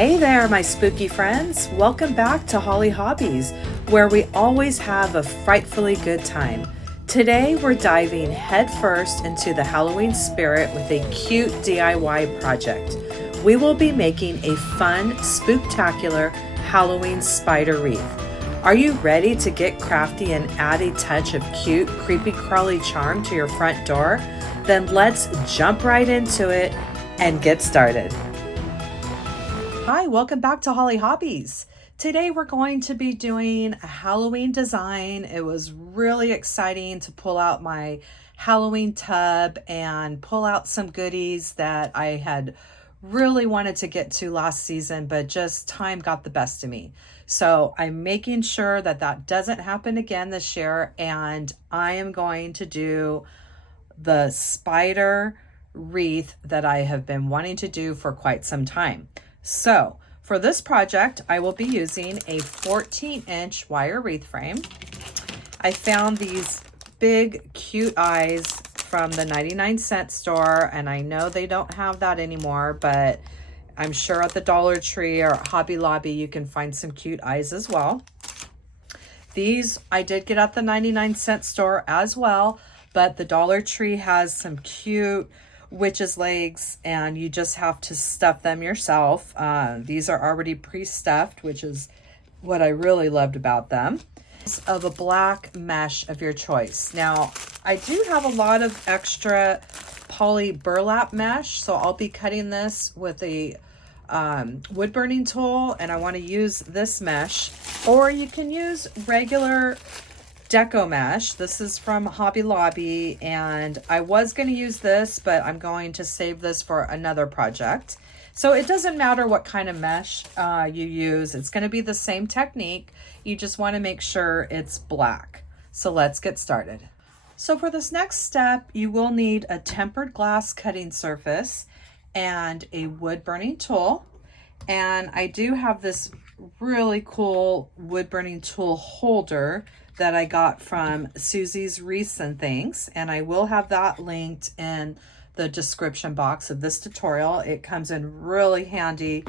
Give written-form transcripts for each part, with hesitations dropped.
Hey there, my spooky friends. Welcome back to Hollie Hobbies, where we always have a frightfully good time. Today, we're diving headfirst into the Halloween spirit with a cute DIY project. We will be making a fun, spooktacular Halloween spider wreath. Are you ready to get crafty and add a touch of cute, creepy-crawly charm to your front door? Then let's jump right into it and get started. Hi, welcome back to Hollie Hobbies. Today we're going to be doing a Halloween design. It was really exciting to pull out my Halloween tub and pull out some goodies that I had really wanted to get to last season, but just time got the best of me. So I'm making sure that that doesn't happen again this year, and I am going to do the spider wreath that I have been wanting to do for quite some time. So for this project, I will be using a 14-inch wire wreath frame. I found these big cute eyes from the 99-cent store, and I know they don't have that anymore, but I'm sure at the Dollar Tree or Hobby Lobby you can find some cute eyes as well. These I did get at the 99-cent store as well, but the Dollar Tree has some cute witch's legs, and you just have to stuff them yourself. These are already pre-stuffed, which is what I really loved about them. Of a black mesh of your choice. Now, I do have a lot of extra poly burlap mesh, so I'll be cutting this with a wood burning tool, and I want to use this mesh, or you can use regular Deco mesh. This is from Hobby Lobby, and I was going to use this, but I'm going to save this for another project. So it doesn't matter what kind of mesh you use. It's going to be the same technique. You just want to make sure it's black. So let's get started. So for this next step, you will need a tempered glass cutting surface and a wood burning tool. And I do have this really cool wood burning tool holder that I got from Susie's Wreaths and Things, and I will have that linked in the description box of this tutorial. It comes in really handy,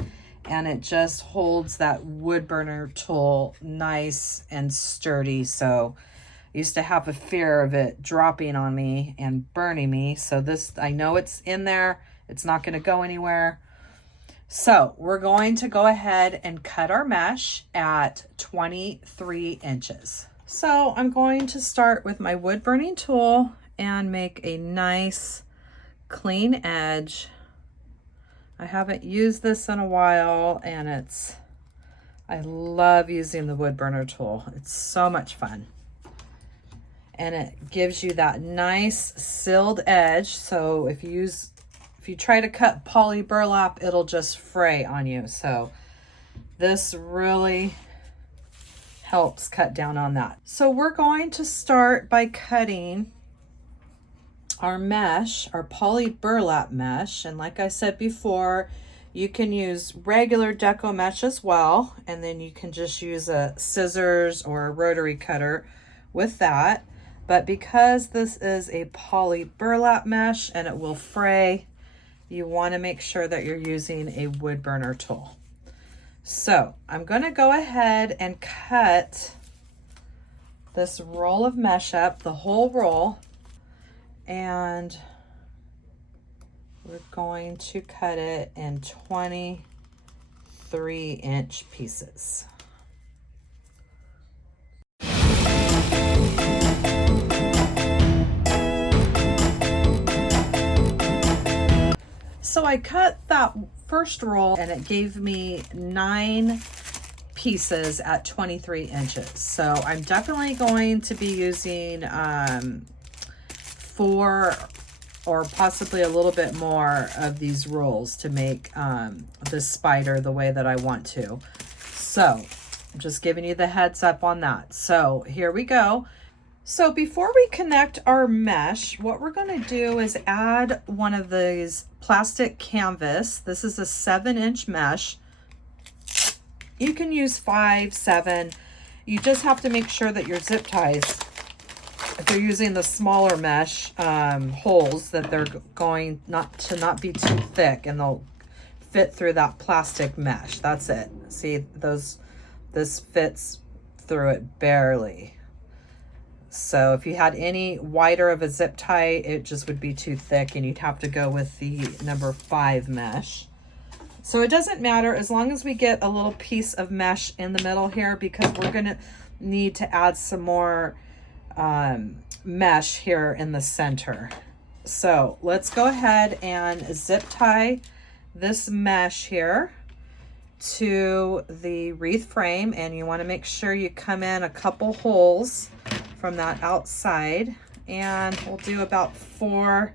and it just holds that wood burner tool nice and sturdy. So I used to have a fear of it dropping on me and burning me. So this, I know it's in there. It's not going to go anywhere. So we're going to go ahead and cut our mesh at 23 inches. So I'm going to start with my wood burning tool and make a nice clean edge. I haven't used this in a while, and I love using the wood burner tool. It's so much fun. And it gives you that nice sealed edge. So if you try to cut poly burlap, it'll just fray on you. So this really helps cut down on that. So we're going to start by cutting our mesh, our poly burlap mesh. And like I said before, you can use regular Deco mesh as well. And then you can just use a scissors or a rotary cutter with that. But because this is a poly burlap mesh and it will fray, you want to make sure that you're using a wood burner tool. So I'm going to go ahead and cut this roll of mesh up, the whole roll, and we're going to cut it in 23-inch pieces. So I cut that first roll, and it gave me 9 pieces at 23 inches. So I'm definitely going to be using 4 or possibly a little bit more of these rolls to make this spider the way that I want to. So I'm just giving you the heads up on that. So here we go. So before we connect our mesh, what we're going to do is add one of these plastic canvas. This is a 7-inch mesh. You can use 5, 7. You just have to make sure that your zip ties, if you're using the smaller mesh holes, that they're going not be too thick, and they'll fit through that plastic mesh. That's it. See, this fits through it barely. So if you had any wider of a zip tie, it just would be too thick and you'd have to go with the number 5 mesh. So it doesn't matter as long as we get a little piece of mesh in the middle here, because we're gonna need to add some more mesh here in the center. So let's go ahead and zip tie this mesh here to the wreath frame, and you want to make sure you come in a couple holes from that outside, and we'll do about 4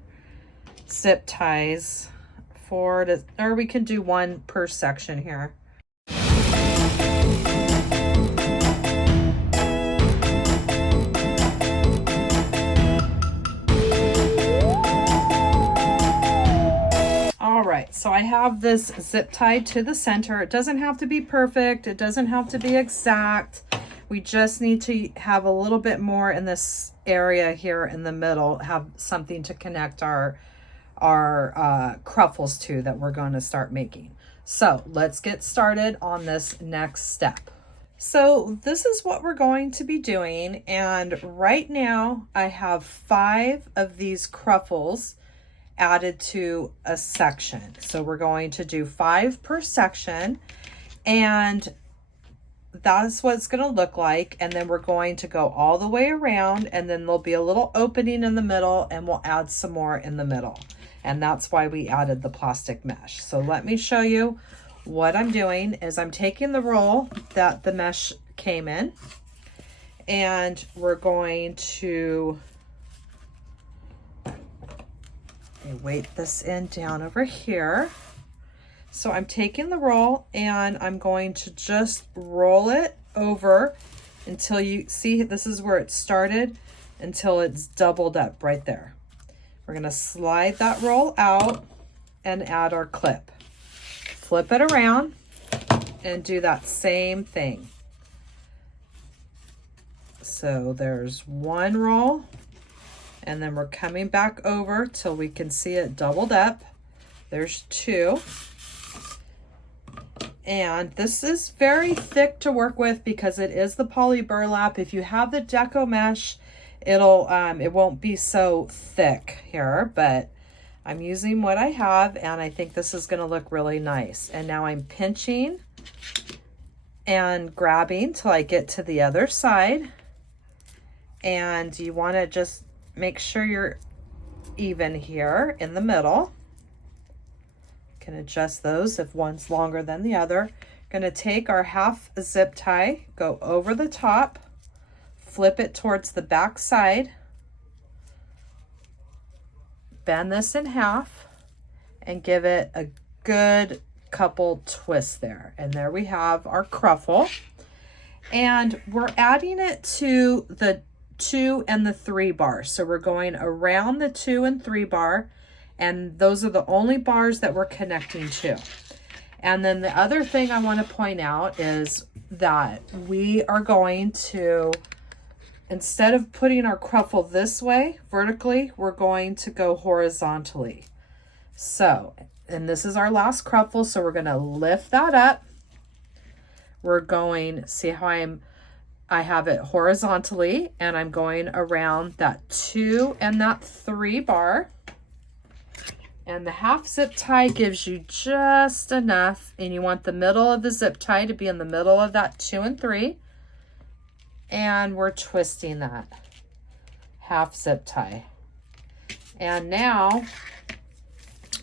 zip ties, or we can do 1 per section here. All right, so I have this zip tied to the center. It doesn't have to be perfect. It doesn't have to be exact. We just need to have a little bit more in this area here in the middle, have something to connect our cruffles to that we're going to start making. So let's get started on this next step. So this is what we're going to be doing. And right now I have 5 of these cruffles added to a section. So we're going to do 5 per section, and that's what it's going to look like. And then we're going to go all the way around, and then there'll be a little opening in the middle, and we'll add some more in the middle. And that's why we added the plastic mesh. So let me show you what I'm doing is I'm taking the roll that the mesh came in, and we're going to weight this in down over here. So I'm taking the roll and I'm going to just roll it over until you see this is where it started, until it's doubled up right there. We're going to slide that roll out and add our clip. Flip it around and do that same thing. So there's 1 roll, and then we're coming back over till we can see it doubled up. There's 2. And this is very thick to work with because it is the poly burlap. If you have the Deco mesh, it won't be so thick here, but I'm using what I have, and I think this is going to look really nice. And now I'm pinching and grabbing till I get to the other side. And you want to just make sure you're even here in the middle. You can adjust those if one's longer than the other. Going to take our half zip tie, go over the top, flip it towards the back side, bend this in half, and give it a good couple twists there. And there we have our cruffle. And we're adding it to the 2 and the 3 bar. So we're going around the 2 and 3 bar, and those are the only bars that we're connecting to. And then the other thing I want to point out is that we are going to, instead of putting our cruffle this way vertically, we're going to go horizontally. So, and this is our last cruffle, so we're going to lift that up. We're going, see how I have it horizontally, and I'm going around that 2 and that 3 bar. And the half zip tie gives you just enough, and you want the middle of the zip tie to be in the middle of that 2 and 3. And we're twisting that half zip tie. And now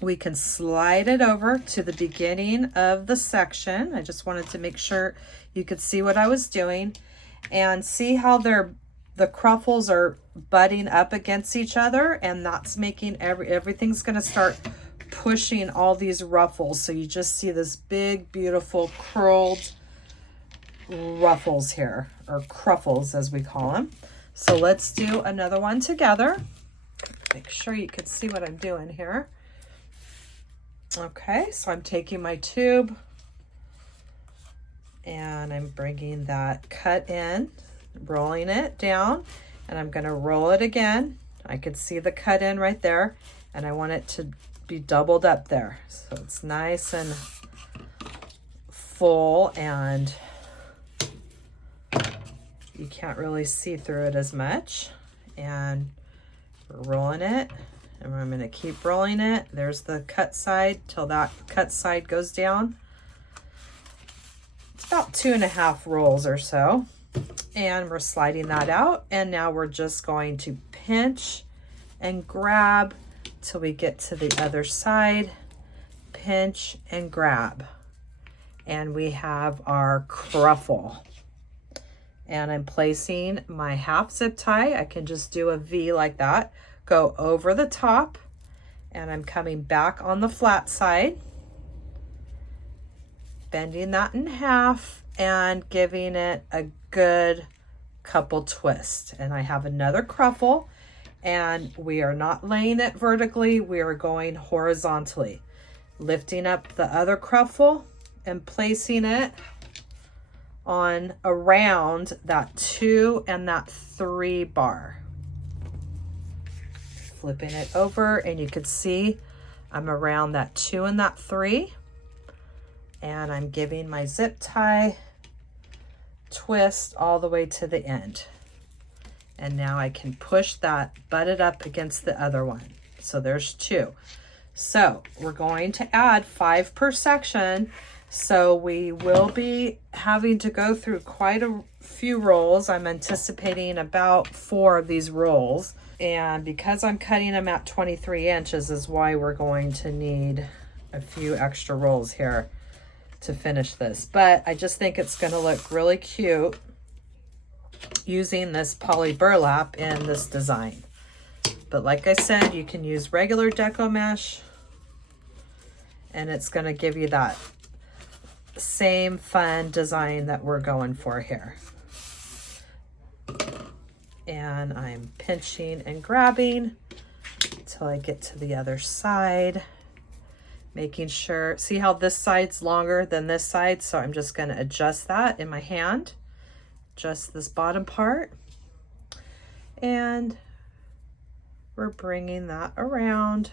we can slide it over to the beginning of the section. I just wanted to make sure you could see what I was doing. And see how the cruffles are butting up against each other, and that's making everything's going to start pushing all these ruffles. So you just see this big, beautiful curled ruffles here, or cruffles as we call them. So let's do another one together. Make sure you can see what I'm doing here. Okay, so I'm taking my tube and I'm bringing that cut in, rolling it down, and I'm going to roll it again. I can see the cut in right there, and I want it to be doubled up there. So it's nice and full, and you can't really see through it as much. And we're rolling it, and I'm going to keep rolling it. There's the cut side till that cut side goes down. It's about 2.5 rolls or so. And we're sliding that out, and now we're just going to pinch and grab till we get to the other side. Pinch and grab, and we have our cruffle. And I'm placing my half zip tie. I can just do a V like that, go over the top, and I'm coming back on the flat side, bending that in half and giving it a good couple twists. And I have another cruffle, and we are not laying it vertically, we are going horizontally, lifting up the other cruffle and placing it on around that 2 and that 3 bar. Flipping it over, and you can see I'm around that 2 and that 3, and I'm giving my zip tie twist all the way to the end. And now I can push that, butt it up against the other one. So there's 2. So we're going to add 5 per section. So we will be having to go through quite a few rolls. I'm anticipating about 4 of these rolls. And because I'm cutting them at 23 inches is why we're going to need a few extra rolls here to finish this. But I just think it's going to look really cute using this poly burlap in this design. But like I said, you can use regular Deco mesh, and it's going to give you that same fun design that we're going for here. And I'm pinching and grabbing until I get to the other side, making sure, see how this side's longer than this side, so I'm just going to adjust that in my hand, just this bottom part, and we're bringing that around.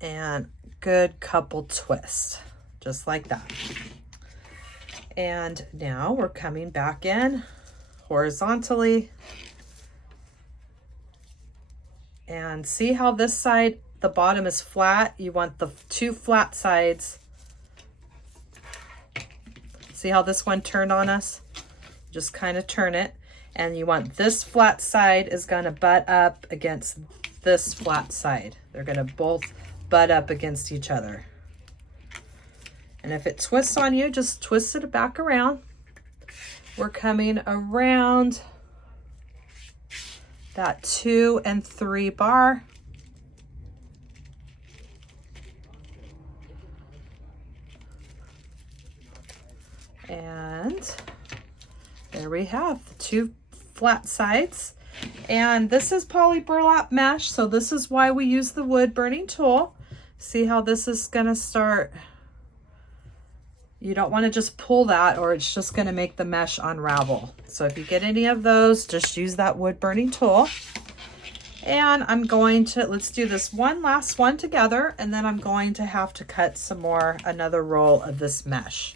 And good couple twist, just like that. And now we're coming back in horizontally. And see how this side, the bottom is flat? You want the 2 flat sides. See how this one turned on us? Just kind of turn it. And you want this flat side is going to butt up against this flat side. They're going to both butt up against each other. And if it twists on you, just twist it back around. We're coming around that 2 and 3 bar. And there we have the 2 flat sides. And this is poly burlap mesh, so this is why we use the wood burning tool. See how this is going to start? You don't want to just pull that, or it's just going to make the mesh unravel. So if you get any of those, just use that wood burning tool. And I'm going to, let's do this one last one together, and then I'm going to have to cut some more, another roll of this mesh.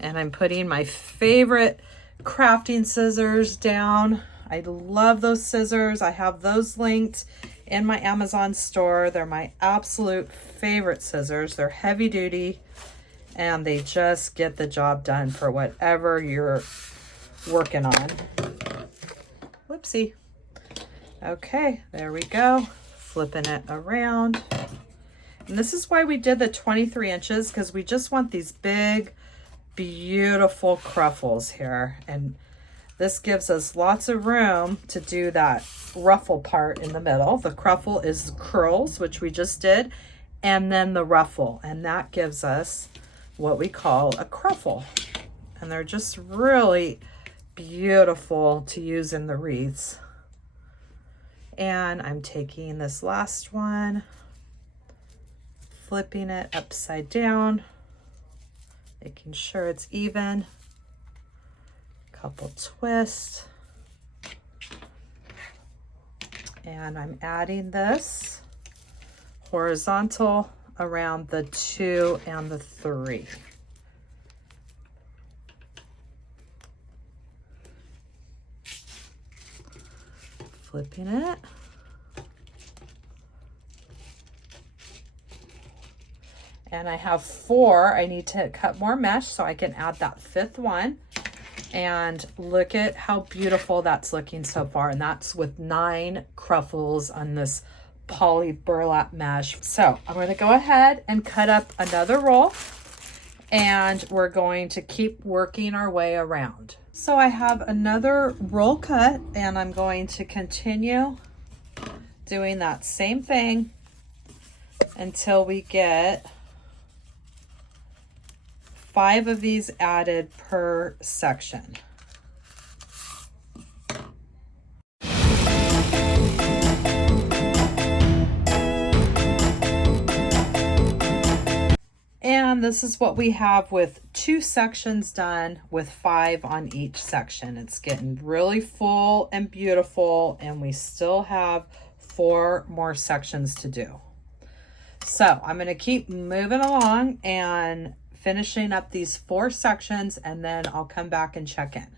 And I'm putting my favorite crafting scissors down. I love those scissors. I have those linked in my Amazon store. They're my absolute favorite scissors. They're heavy duty, and they just get the job done for whatever you're working on. Whoopsie. Okay, there we go. Flipping it around. And this is why we did the 23 inches, because we just want these big, beautiful cruffles here. And this gives us lots of room to do that ruffle part in the middle. The cruffle is curls, which we just did, and then the ruffle. And that gives us what we call a cruffle. And they're just really beautiful to use in the wreaths. And I'm taking this last one, flipping it upside down, making sure it's even. Couple twists. And I'm adding this horizontal around the 2 and the 3. Flipping it. And I have 4. I need to cut more mesh so I can add that 5th one. And look at how beautiful that's looking so far. And that's with 9 cruffles on this poly burlap mesh. So I'm going to go ahead and cut up another roll, and we're going to keep working our way around. So I have another roll cut, and I'm going to continue doing that same thing until we get 5 of these added per section. And this is what we have with 2 sections done with 5 on each section. It's getting really full and beautiful, and we still have 4 more sections to do. So I'm going to keep moving along and finishing up these 4 sections, and then I'll come back and check in.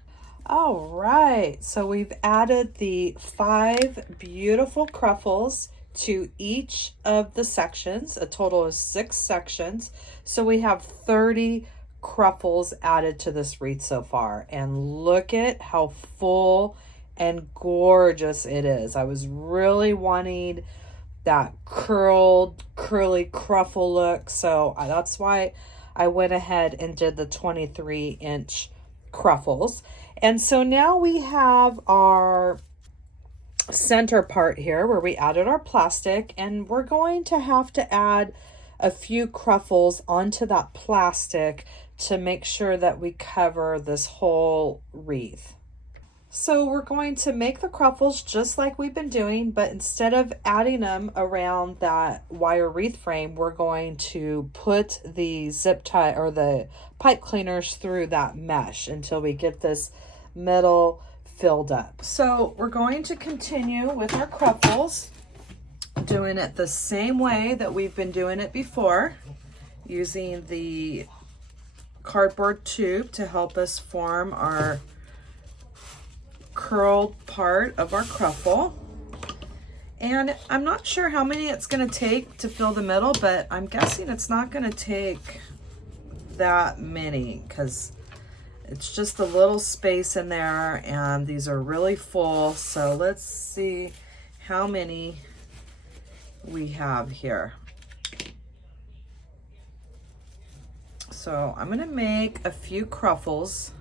All right, so we've added the 5 beautiful cruffles to each of the sections, a total of 6 sections. So we have 30 cruffles added to this wreath so far, and look at how full and gorgeous it is. I was really wanting that curled, curly cruffle look, so that's why I went ahead and did the 23-inch cruffles. And so now we have our center part here where we added our plastic, and we're going to have to add a few cruffles onto that plastic to make sure that we cover this whole wreath. So we're going to make the cruffles just like we've been doing, but instead of adding them around that wire wreath frame, we're going to put the zip tie or the pipe cleaners through that mesh until we get this middle filled up. So we're going to continue with our cruffles, doing it the same way that we've been doing it before, using the cardboard tube to help us form our curled part of our cruffle. And I'm not sure how many it's going to take to fill the middle, but I'm guessing it's not going to take that many because it's just a little space in there, and these are really full. So let's see how many we have here. So I'm going to make a few cruffles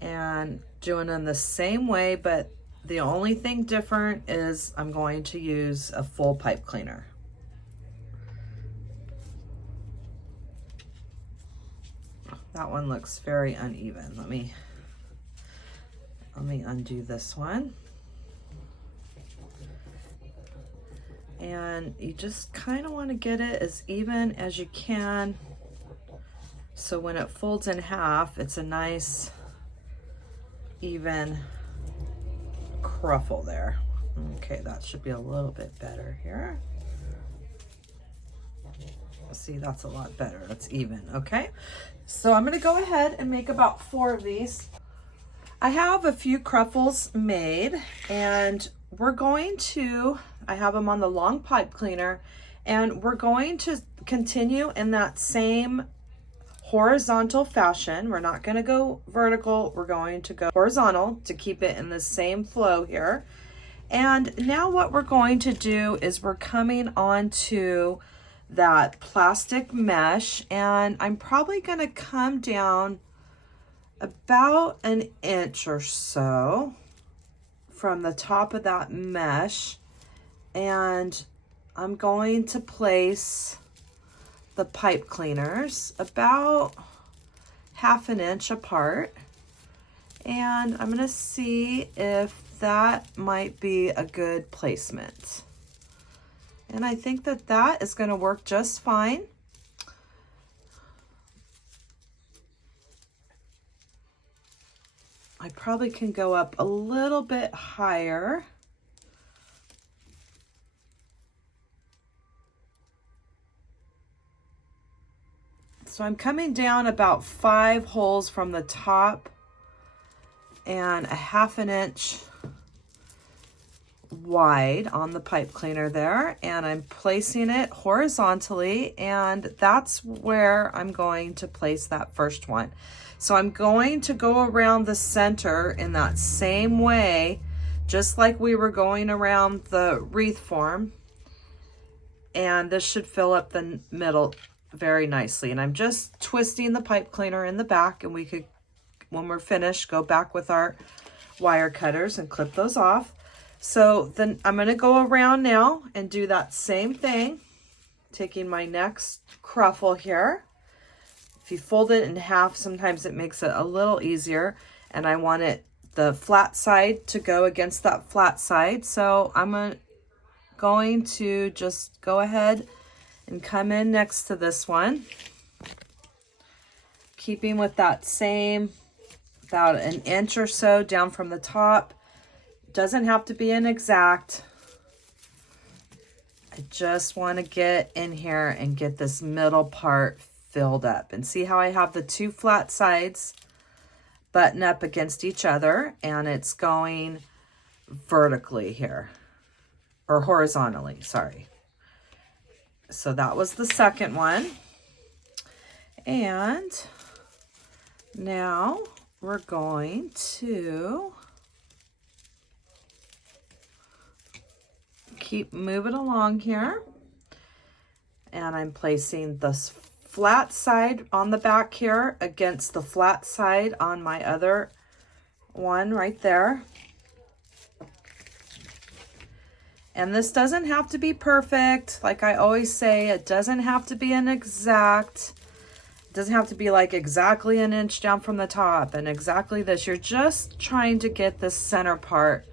and doing them the same way, but the only thing different is I'm going to use a full pipe cleaner. That one looks very uneven. Let me undo this one. And you just kind of want to get it as even as you can, so when it folds in half, it's a nice even cruffle there. Okay, that should be a little bit better here. See, that's a lot better. That's even. Okay, so I'm going to go ahead and make about 4 of these. I have a few cruffles made, and we're going to, I have them on the long pipe cleaner, and we're going to continue in that same horizontal fashion. We're not going to go vertical, we're going to go horizontal to keep it in the same flow here. And now what we're going to do is we're coming onto that plastic mesh, and I'm probably going to come down about an inch or so from the top of that mesh, and I'm going to place the pipe cleaners about half an inch apart, and I'm going to see if that might be a good placement. And I think that that is going to work just fine. I probably can go up a little bit higher. So I'm coming down about 5 holes from the top and a 1/2 inch wide on the pipe cleaner there, and I'm placing it horizontally, and that's where I'm going to place that first one. So I'm going to go around the center in that same way, just like we were going around the wreath form, and this should fill up the middle very nicely. And I'm just twisting the pipe cleaner in the back, and we could, when we're finished, go back with our wire cutters and clip those off. So then I'm going to go around now and do that same thing, taking my next cruffle here. If you fold it in half, sometimes it makes it a little easier, and I want it the flat side to go against that flat side. So I'm going to just go ahead and come in next to this one, keeping with that same, about an inch or so down from the top. Doesn't have to be an exact. I just want to get in here and get this middle part filled up. And see how I have the 2 flat sides button up against each other, and it's going vertically here, or horizontally, sorry. So that was the second one. And now we're going to keep moving along here. And I'm placing this flat side on the back here against the flat side on my other one right there. And this doesn't have to be perfect. Like I always say, it doesn't have to be an exact. It doesn't have to be like exactly an inch down from the top and exactly this. You're just trying to get this center part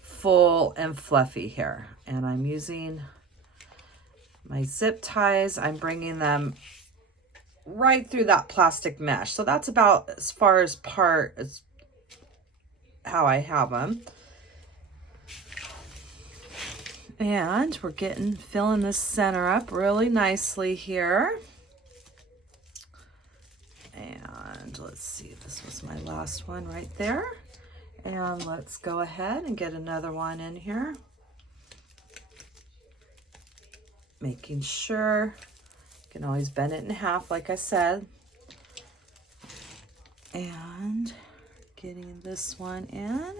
full and fluffy here. And I'm using my zip ties. I'm bringing them right through that plastic mesh. So that's about as far as part as how I have them. And we're filling this center up really nicely here. And let's see, this was my last one right there. And let's go ahead and get another one in here. Making sure, you can always bend it in half like I said. And getting this one in.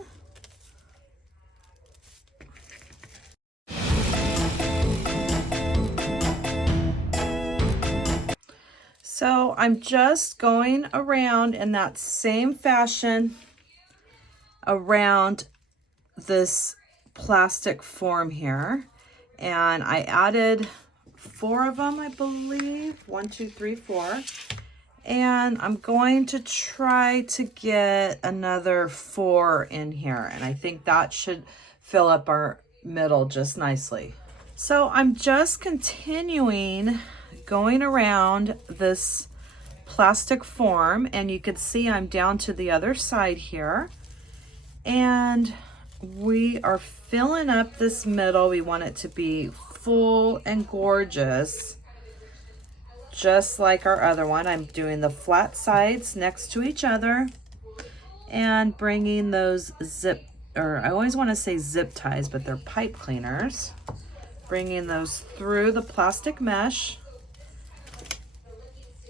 So I'm just going around in that same fashion around this plastic form here. And I added 4 of them, I believe. 1, 2, 3, 4. And I'm going to try to get another 4 in here. And I think that should fill up our middle just nicely. So I'm just continuing going around this plastic form, and you can see I'm down to the other side here, and we are filling up this middle. We want it to be full and gorgeous, just like our other one. I'm doing the flat sides next to each other and bringing those I always want to say zip ties, but they're pipe cleaners, bringing those through the plastic mesh,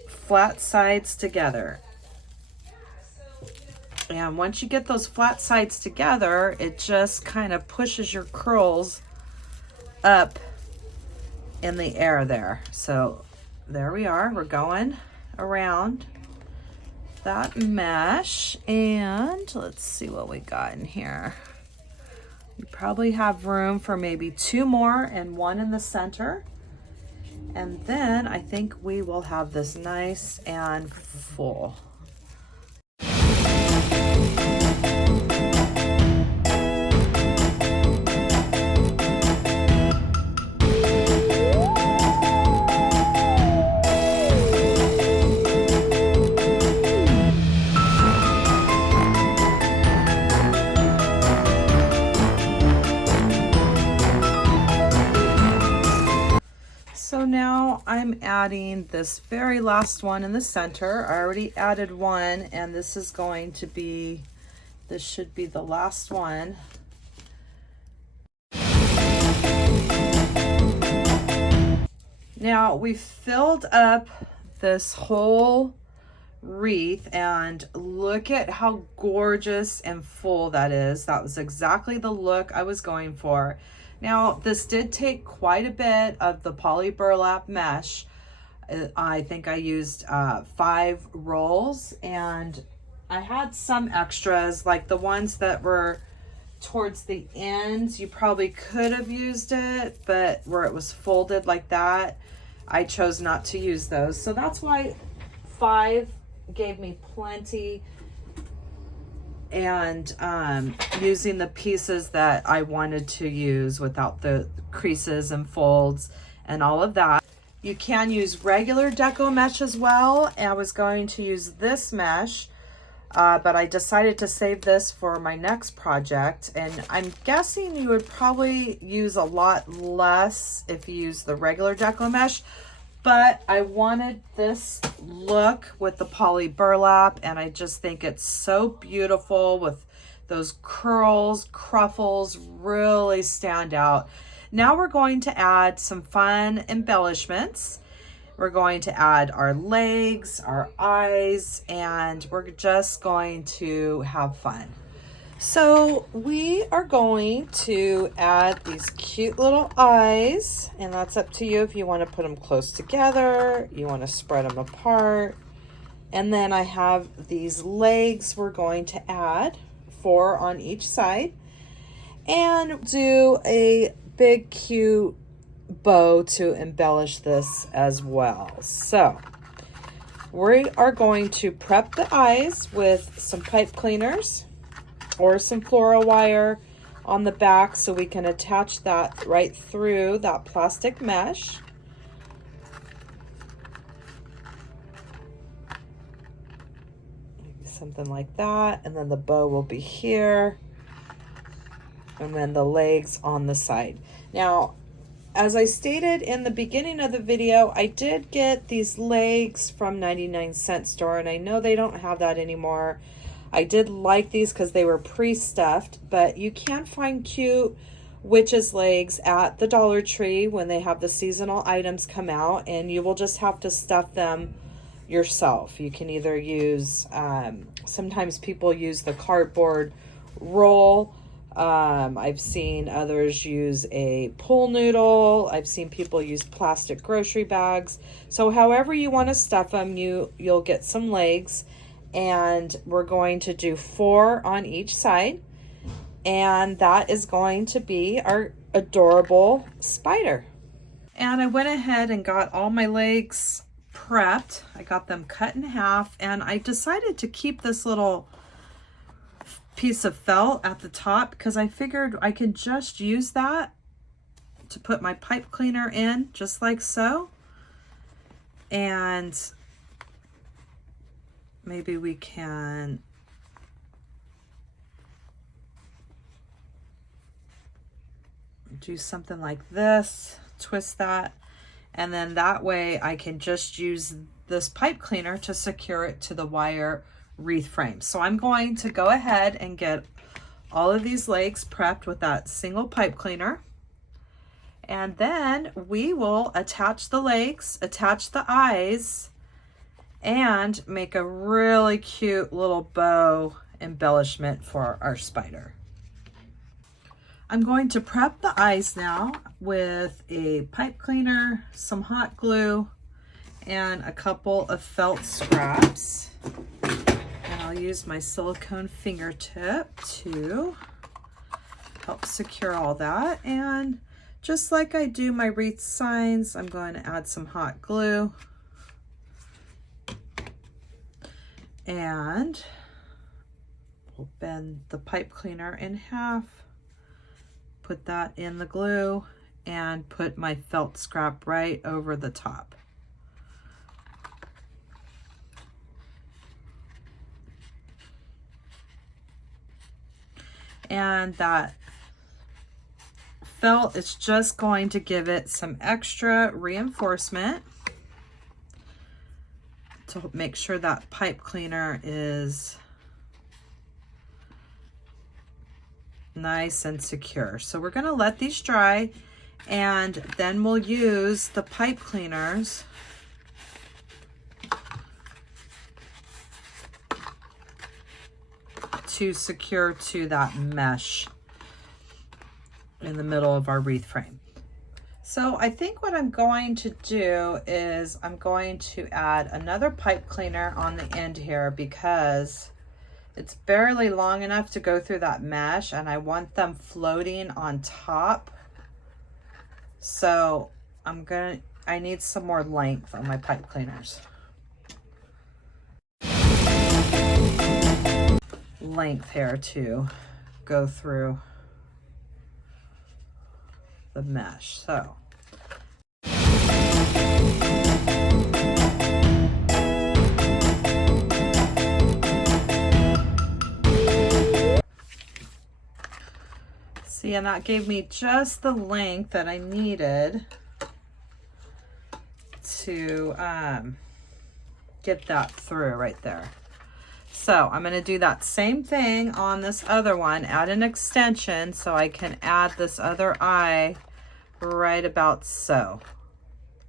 flat sides together. And once you get those flat sides together, it just kind of pushes your curls up in the air there. So there we are. We're going around that mesh, and let's see what we got in here. We probably have room for maybe 2 more and 1 in the center. And then I think we will have this nice and full. So now I'm adding this very last one in the center. I already added one, and this is going to be, this should be the last one. Now we filled up this whole wreath, and look at how gorgeous and full that is. That was exactly the look I was going for. Now this did take quite a bit of the poly burlap mesh. I think I used 5 rolls, and I had some extras, like the ones that were towards the ends. You probably could have used it, but where it was folded like that, I chose not to use those. So that's why 5 gave me plenty, and using the pieces that I wanted to use without the creases and folds and all of that. You can use regular Deco mesh as well. I was going to use this mesh, but I decided to save this for my next project, and I'm guessing you would probably use a lot less if you use the regular Deco mesh, but I wanted this look with the poly burlap, and I just think it's so beautiful with those curls. Cruffles really stand out. Now we're going to add some fun embellishments. We're going to add our legs, our eyes, and we're just going to have fun. So we are going to add these cute little eyes, and that's up to you if you want to put them close together, you want to spread them apart. And then I have these legs we're going to add, 4 on each side, and do a big cute bow to embellish this as well. So we are going to prep the eyes with some pipe cleaners or some floral wire on the back, so we can attach that right through that plastic mesh. Something like that, and then the bow will be here, and then the legs on the side. Now, as I stated in the beginning of the video, I did get these legs from 99-cent store, and I know they don't have that anymore. I did like these because they were pre-stuffed, but you can find cute witches legs at the Dollar Tree when they have the seasonal items come out, and you will just have to stuff them yourself. You can either use, sometimes people use the cardboard roll. I've seen others use a pool noodle. I've seen people use plastic grocery bags. So however you want to stuff them, you'll get some legs, and we're going to do 4 on each side, and that is going to be our adorable spider. And I went ahead and got all my legs prepped. I got them cut in half, and I decided to keep this little piece of felt at the top because I figured I could just use that to put my pipe cleaner in, just like so. And maybe we can do something like this, twist that, and then that way I can just use this pipe cleaner to secure it to the wire wreath frame. So I'm going to go ahead and get all of these legs prepped with that single pipe cleaner, and then we will attach the legs, attach the eyes, and make a really cute little bow embellishment for our spider. I'm going to prep the eyes now with a pipe cleaner, some hot glue, and a couple of felt scraps. And I'll use my silicone fingertip to help secure all that. And just like I do my wreath signs, I'm going to add some hot glue. And we'll bend the pipe cleaner in half, put that in the glue, and put my felt scrap right over the top. And that felt it's just going to give it some extra reinforcement to make sure that pipe cleaner is nice and secure. So we're going to let these dry, and then we'll use the pipe cleaners to secure to that mesh in the middle of our wreath frame. So I think what I'm going to do is I'm going to add another pipe cleaner on the end here because it's barely long enough to go through that mesh, and I want them floating on top. So I need some more length on my pipe cleaners. Length here to go through the mesh. So see, and that gave me just the length that I needed to get that through right there. So I'm going to do that same thing on this other one, add an extension so I can add this other eye right about so.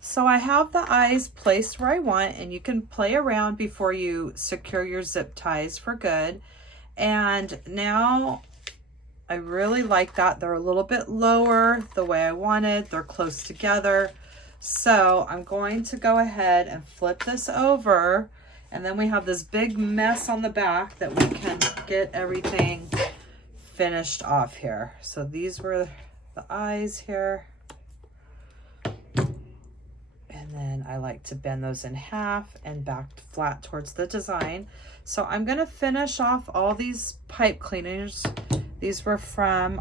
So I have the eyes placed where I want, and you can play around before you secure your zip ties for good. And now I really like that. They're a little bit lower the way I wanted. They're close together. So I'm going to go ahead and flip this over, and then we have this big mess on the back that we can get everything finished off here. So these were the eyes here. And then I like to bend those in half and back flat towards the design. So I'm going to finish off all these pipe cleaners. These were from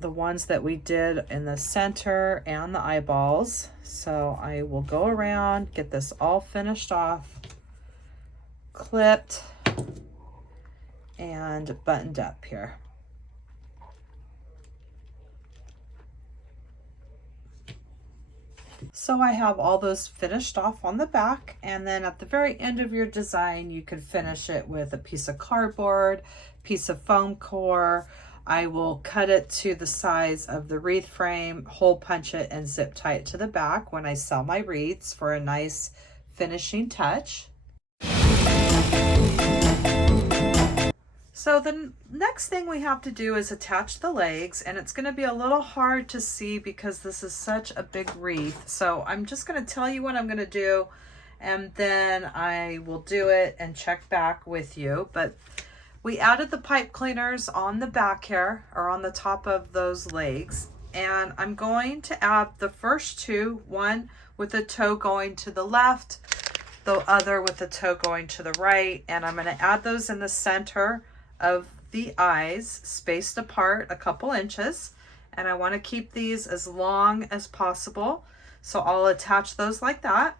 the ones that we did in the center and the eyeballs. So I will go around, get this all finished off, clipped, and buttoned up here. So I have all those finished off on the back, and then at the very end of your design, you can finish it with a piece of cardboard, piece of foam core. I will cut it to the size of the wreath frame, hole punch it, and zip tie it to the back when I sell my wreaths for a nice finishing touch. So the next thing we have to do is attach the legs, and it's going to be a little hard to see because this is such a big wreath. So I'm just going to tell you what I'm going to do, and then I will do it and check back with you. But we added the pipe cleaners on the back here, or on the top of those legs, and I'm going to add the first two, one with the toe going to the left, the other with the toe going to the right, and I'm going to add those in the center of the eyes, spaced apart a couple inches, and I want to keep these as long as possible, so I'll attach those like that.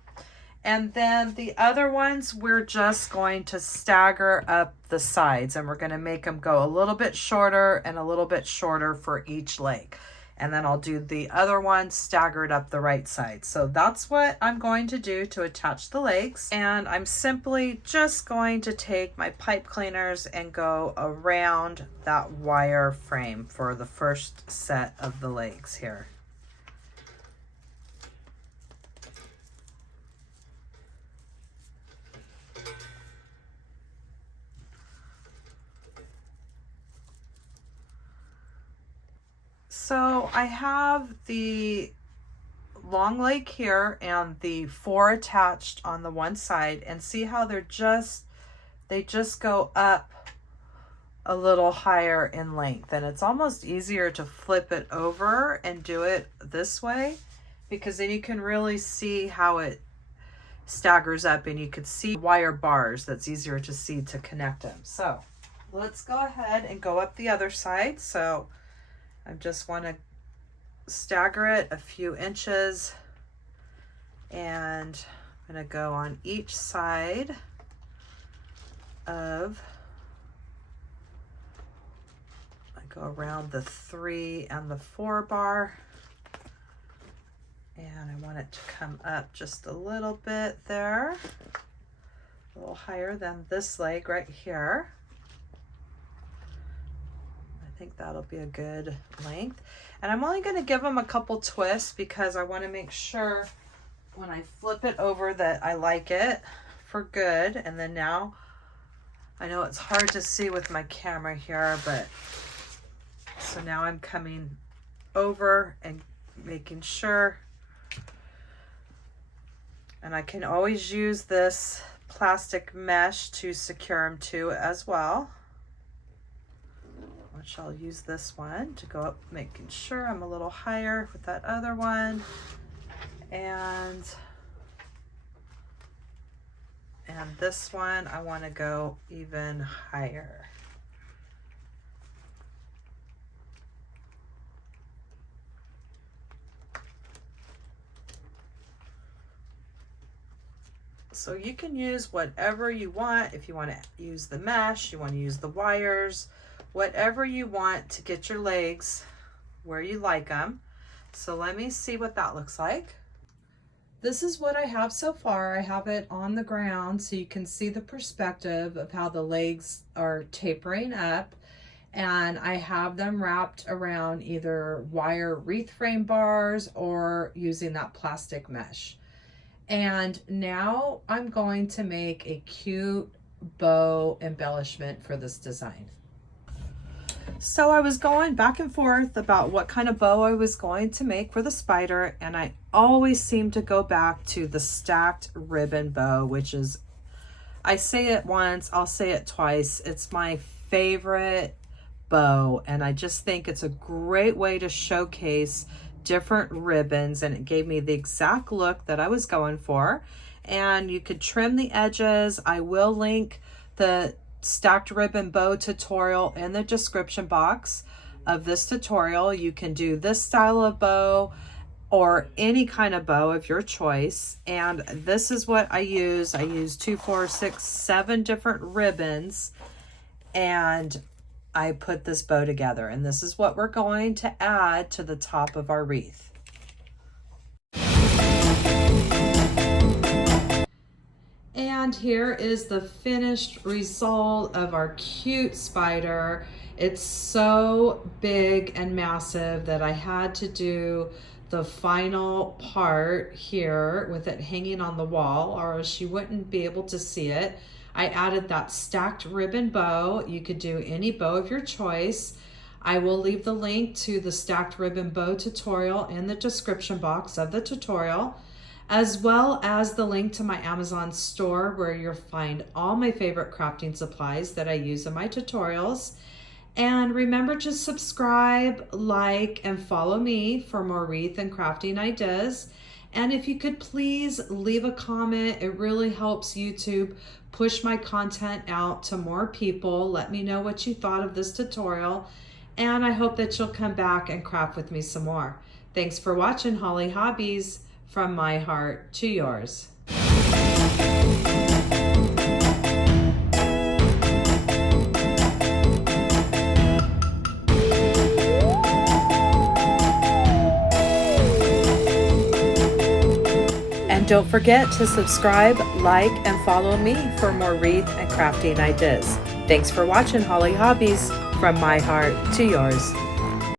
And then the other ones, we're just going to stagger up the sides, and we're going to make them go a little bit shorter and a little bit shorter for each leg. And then I'll do the other one staggered up the right side. So that's what I'm going to do to attach the legs. And I'm simply just going to take my pipe cleaners and go around that wire frame for the first set of the legs here. So I have the long leg here and the 4 attached on the one side, and see how they just go up a little higher in length, and it's almost easier to flip it over and do it this way, because then you can really see how it staggers up, and you could see wire bars. That's easier to see to connect them. So let's go ahead and go up the other side. So I just want to stagger it a few inches, and I'm going to go on each side of, I go around the 3 and the 4 bar. And I want it to come up just a little bit there, a little higher than this leg right here. I think that'll be a good length. And I'm only going to give them a couple twists because I want to make sure when I flip it over that I like it for good. And then now, I know it's hard to see with my camera here, but so now I'm coming over and making sure. And I can always use this plastic mesh to secure them too as well, which I'll use this one to go up, making sure I'm a little higher with that other one. And this one, I want to go even higher. So you can use whatever you want. If you want to use the mesh, you want to use the wires, whatever you want to get your legs where you like them. So let me see what that looks like. This is what I have so far. I have it on the ground so you can see the perspective of how the legs are tapering up. And I have them wrapped around either wire wreath frame bars or using that plastic mesh. And now I'm going to make a cute bow embellishment for this design. So I was going back and forth about what kind of bow I was going to make for the spider, and I always seem to go back to the stacked ribbon bow, which is, I say it once, I'll say it twice. It's my favorite bow, and I just think it's a great way to showcase different ribbons, and it gave me the exact look that I was going for. And you could trim the edges. I will link the stacked ribbon bow tutorial in the description box of this tutorial. You can do this style of bow or any kind of bow of your choice. And this is what I use. I use 2, 4, 6, 7 different ribbons, and I put this bow together, and this is what we're going to add to the top of our wreath. And here is the finished result of our cute spider. It's so big and massive that I had to do the final part here with it hanging on the wall, or else you wouldn't be able to see it. I added that stacked ribbon bow. You could do any bow of your choice. I will leave the link to the stacked ribbon bow tutorial in the description box of the tutorial, as well as the link to my Amazon store where you'll find all my favorite crafting supplies that I use in my tutorials. And remember to subscribe, like, and follow me for more wreath and crafting ideas. And if you could please leave a comment, it really helps YouTube push my content out to more people. Let me know what you thought of this tutorial, and I hope that you'll come back and craft with me some more. Thanks for watching Hollie Hobbies, from my heart to yours. And don't forget to subscribe, like, and follow me for more wreath and crafting ideas. Thanks for watching Hollie Hobbies, from my heart to yours.